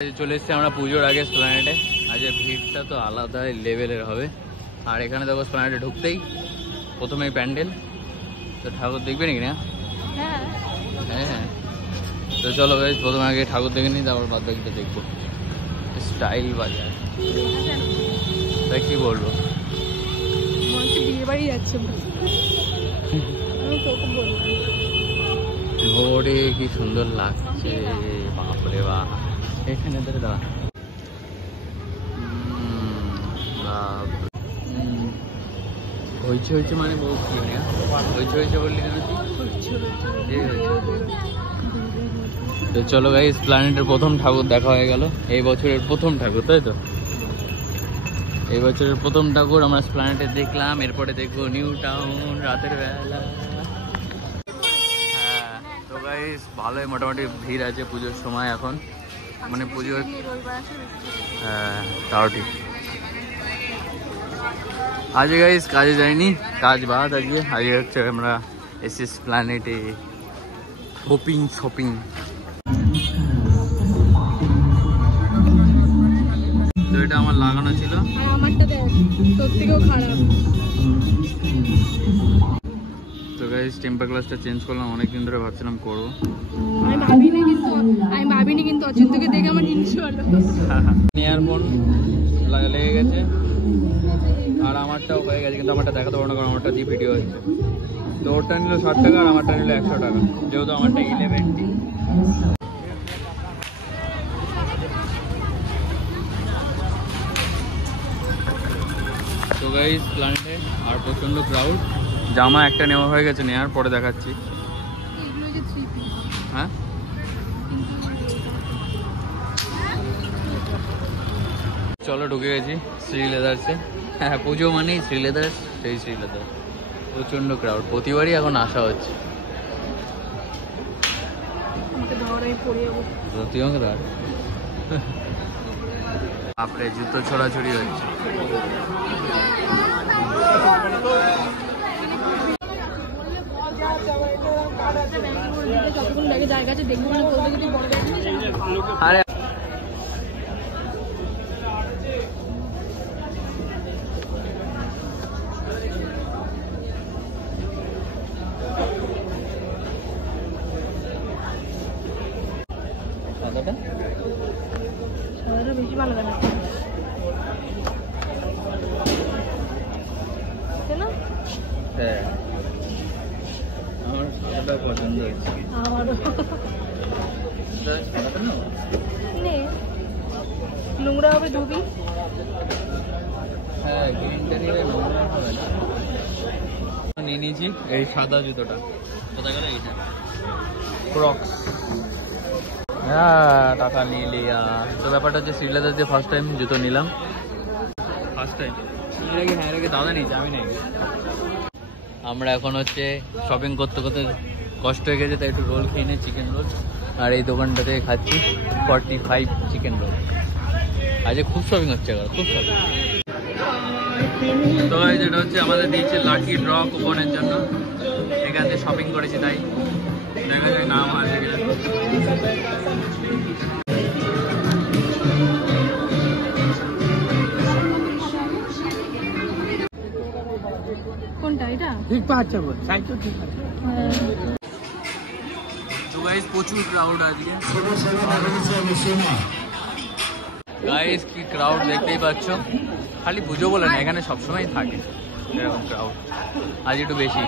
চলে এসেছি আমরা পুজোর আগে স্প্ল্যানেডে। আজ ভিড়টা তো আলাদা লেভেলের হবে। আর এখানে দেখো স্প্ল্যানেডে ঢুকতেই প্রথমেই প্যান্ডেল, তো ঠাকুর দেখবে নাকি না? হ্যাঁ হ্যাঁ, তো চলো গাইস প্রথমে আগে ঠাকুর দেখে নিই, তারপর বাদ বাকিটা দেখবো। স্টাইল বাজার, তাই কি বলবো, বিয়ে বাড়ি যাচ্ছে। ভোরে কি সুন্দর লাগছে, বাপরে বাপ। এখানে ধরে দাঁড়া, হয়েছে হয়েছে মানে বহু কি না হয়েছে হয়েছে বললি কেন তুই? তো চলো গাইস প্ল্যানেটের প্রথম ঠাকুর দেখা হয়ে গেল, এই বছরের প্রথম ঠাকুর, তাই তো? এই বছরের প্রথম ঠাকুর আমরা প্ল্যানেটে দেখলাম। এরপরে দেখবো নিউ টাউন রাতের বেলা। হ্যাঁ তো গাইস ভালোই মোটামুটি ভিড় আছে পুজোর সময় এখন, মানে পুজোর। হ্যাঁ তাও ঠিক। আজকে গাইস কাজে যাইনি, কাজ বাদ আজকে। আজকে হচ্ছে আমরা এসএস প্ল্যানেটে শপিং। তো এটা আমার লাগানো ছিল, আমারটা দেখ তোর থেকেও খারাপ। তো গাইস টেম্পার গ্লাসটা চেঞ্জ করলাম, অনেকদিন ধরে ভাবছিলাম করবো। আমি ভাবিনি কিন্তু অচিন্তকে দেখে আমার হিংসা হলো। ইয়ারফোন লেগে গেছে আর আমারটাও হয়ে গেছে, কিন্তু আমারটা দেখাতে পারবো না কারণ আমারটা দিয়ে ভিডিও হচ্ছে। তো ওরটা নিল 60 টাকা আর আমারটা নিল 100 টাকা, যেহেতু আমারটা 11T। তো গাইস প্ল্যানেটে আর প্রচন্ড ক্রাউড। জামা একটা নেওয়া হয়ে গেছে, নেওয়ার পরে দেখাচ্ছি। হ্যাঁ চলো ঢুকে গেছি শ্রী লেদার্সে। হ্যাঁ পুজো মানেই শ্রী লেদার্স, সেই শ্রী লেদার্স। প্রচন্ড ক্রাউড, প্রতিবারই এখন আসা হচ্ছে। বাপরে জুতো ছড়াছড়ি হচ্ছে। আরে বেশি ভালো লাগে না? হ্যাঁ আমার সাদাটা পছন্দ হয়েছে। আমারও নে নোংরা হবে ধুবি। হ্যাঁ গ্রিনটা নিলে নোংরা হবে না। নিয়ে নিয়েছি এই সাদা জুতোটা, কোথায় গেল এইটা, ক্রক্স। হ্যাঁ টাকা নিয়ে লিয়া। তো ব্যাপারটা হচ্ছে শ্রী লেদার্স দিয়ে ফার্স্ট টাইম জুতো নিলাম, ফার্স্ট টাইম। এর আগে দাদা নিয়েছে, আমি নেই। আমরা এখন হচ্ছে শপিং করতে করতে কষ্ট হয়ে গেছে, তাই একটু রোল খেয়ে নিই, চিকেন রোল। আর এই দোকানটাতে খাচ্ছি 45 চিকেন রোল। আজকে খুব শপিং হচ্ছে, খুব শপিং। তো যেটা হচ্ছে আমাদের দিয়েছে লাকি ড্র কুপনের জন্য, এখান থেকে শপিং করেছি, তাই দেখা যায় নাম আছে কিনা। কোনটা এটা? ঠিক পাচ্ছে বল, সাইকেল ঠিক আছে। তো গাইস প্রচুর ক্রাউড আজকে। গাইস কি ক্রাউড দেখতেই পাচ্ছ, খালি পুজো বলে না, এখানে সবসময় থাকে এরকম ক্রাউড। আজ একটু বেশি।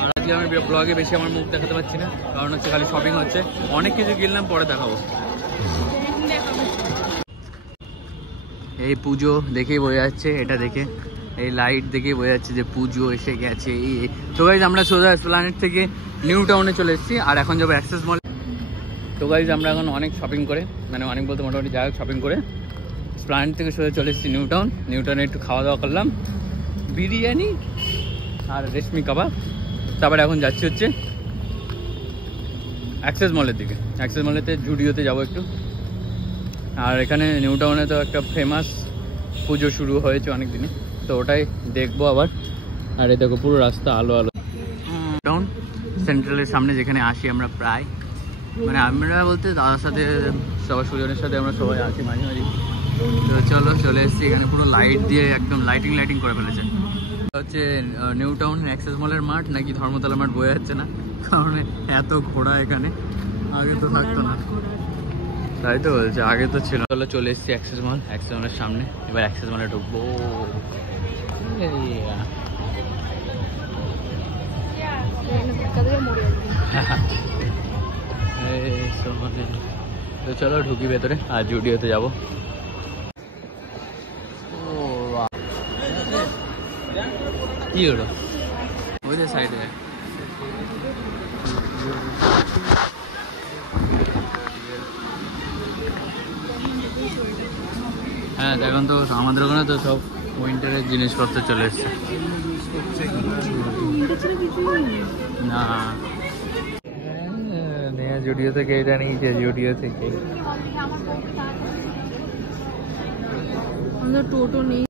আর আজকে আমি ব্লগে বেশি আমার মুখ দেখাতে পারছি না, কারণ হচ্ছে খালি শপিং হচ্ছে। অনেক কিছু কিনলাম, পরে দেখাবো। এই পুজো দেখেই বোঝা যাচ্ছে, এটা দেখে, এই লাইট দেখেই বোঝা যাচ্ছে যে পুজো এসে গেছে। তো গাইজ আমরা সোজা প্ল্যানেট থেকে নিউ টাউনে চলে এসেছি, আর এখন যাবো অ্যাক্সেস মল। তো গাইজ আমরা এখন অনেক শপিং করে, মানে অনেক বলতে মোটামুটি যাই হোক শপিং করে প্ল্যানেট থেকে সোজা চলে এসেছি নিউ টাউন। নিউ টাউনে একটু খাওয়া দাওয়া করলাম, বিরিয়ানি আর রেশমি কাবাব। তারপরে এখন যাচ্ছি হচ্ছে অ্যাক্সেস মলের দিকে। অ্যাক্সেস মলেতে জুডিওতে যাবো একটু। আর এখানে নিউ টাউনে তো একটা ফেমাস পুজো শুরু হয়েছে অনেক দিনে, তো ওটাই দেখবো আবার। আর এই দেখো পুরো রাস্তা আলো আলো। টাউন সেন্ট্রালের সামনে যেখানে আসি আমরা প্রায়, মানে আমরা বলতে দাদার সাথে সবার সুজনের সাথে আমরা সবাই আছি মাঝে মাঝে। তো চলো চলে এসেছি, এখানে পুরো লাইট দিয়ে একদম লাইটিং করে ফেলেছে। হচ্ছে নিউ টাউন অ্যাক্সেস মলের মাঠ নাকি ধর্মতলা মাঠ বোঝা যাচ্ছে না, কারণ এত ঘোড়া এখানে, আগে তো থাকতো না। তাই তো বলছে, আগে তো ছিল। চলো চলে এসেছি অ্যাক্সেস মলের সামনে, এবার অ্যাক্সেস মলে ঢুকবো। তো চলো ঢুকি ভেতরে, আর জুডিওতে যাবো। কি হলো ওই যে সাইডে, হ্যাঁ এখন তো আমাদের ওখানে তো সব উইন্টারের জিনিসপত্র চলে এসছে। না নেয়া জুডিও থেকে এটা নিয়েছে, জুডিও থেকে। আমাদের টোটো নেই।